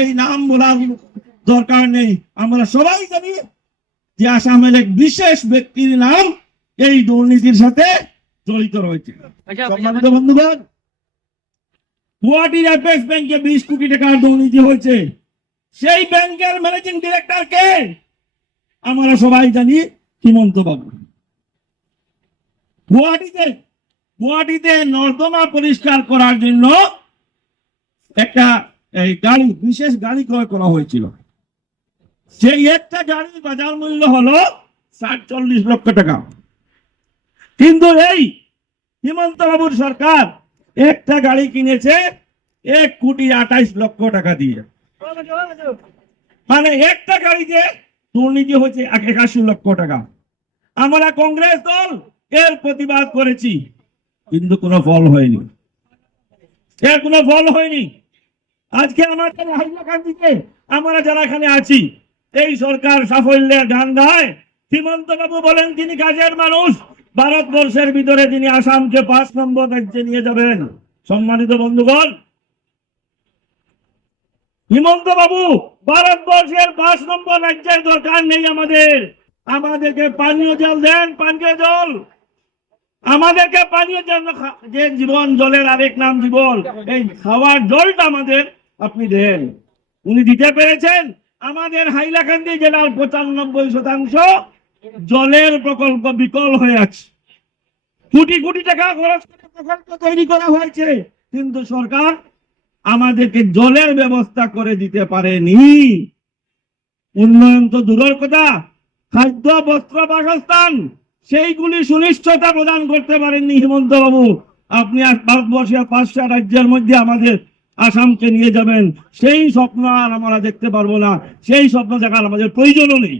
এই নাম বলার দরকার নেই, আমরা সবাই জানি যে আসামের এক বিশেষ ব্যক্তির নাম এই দুর্নীতির সাথে জড়িত রয়েছে। সম্মানিত বন্ধুগণ, গুয়াহাটির অ্যাপেক্স ব্যাংকে 20 কোটি টাকার দুর্নীতি হয়েছে। সেই ব্যাংকের ম্যানেজিং ডিরেক্টর কে? আমরা সবাই জানি হিমন্ত বাবু। গুয়াহাটিতে নর্দমা পরিষ্কার করার জন্য একটা গাড়ি, বিশেষ গাড়ি ক্রয় করা হয়েছিল। সেই একটা গাড়ির বাজার মূল্য হলো 40 লক্ষ টাকা। কিন্তু এই হিমন্ত বাবুর সরকার একটা গাড়ি কিনেছে 1,28,00,000 টাকা দিয়ে। মানে একটা গাড়িতে দুর্নীতি হয়েছে 81 লক্ষ টাকা। আমরা কংগ্রেস দল এর প্রতিবাদ করেছি, কিন্তু কোনো ফল হয়নি, এর কোনো ফল হয়নি। আজকে আমাদের হাইলাকান্দিতে আমরা যারা এখানে আছি, এই সরকার সাফল্যের গান গায়। হিমন্ত বাবু বলেন তিনি কাজের মানুষ, ভারতবর্ষের ভিতরে তিনি আসামকে 5 নম্বর রাজ্যে নিয়ে যাবেন। সম্মানিত বন্ধুগণ, হিমন্ত বাবু ভারতবর্ষের 5 নম্বর রাজ্যের দরকার নেই আমাদেরকে পানীয় জল দেন, পানীয় জল। আমাদেরকে পানীয় জল, যে জীবন, জলের আরেক নাম জীবন, এই খাওয়ার জলটা আমাদের আপনি দেন। উনি দিতে পেরেছেন। আমাদের হাইলাকান্দি জেলার 95% জলের প্রকল্প বিকল হয়ে আছে। কোটি কোটি টাকা খরচ করে প্রকল্প তৈরি করা হয়েছে, কিন্তু সরকার আমাদেরকে জলের ব্যবস্থা করে দিতে পারেনি। উন্নয়ন তো দূরের কথা, খাদ্য, বস্ত্র, বাসস্থান সেইগুলি সুনিশ্চয়তা প্রদান করতে পারেননি হিমন্ত বাবু। আপনি ভারতবর্ষের 5টা রাজ্যের মধ্যে আমাদের আসামকে নিয়ে যাবেন, সেই স্বপ্ন আর আমরা দেখতে পারবো না, সেই স্বপ্ন দেখার আমাদের প্রয়োজনও নেই।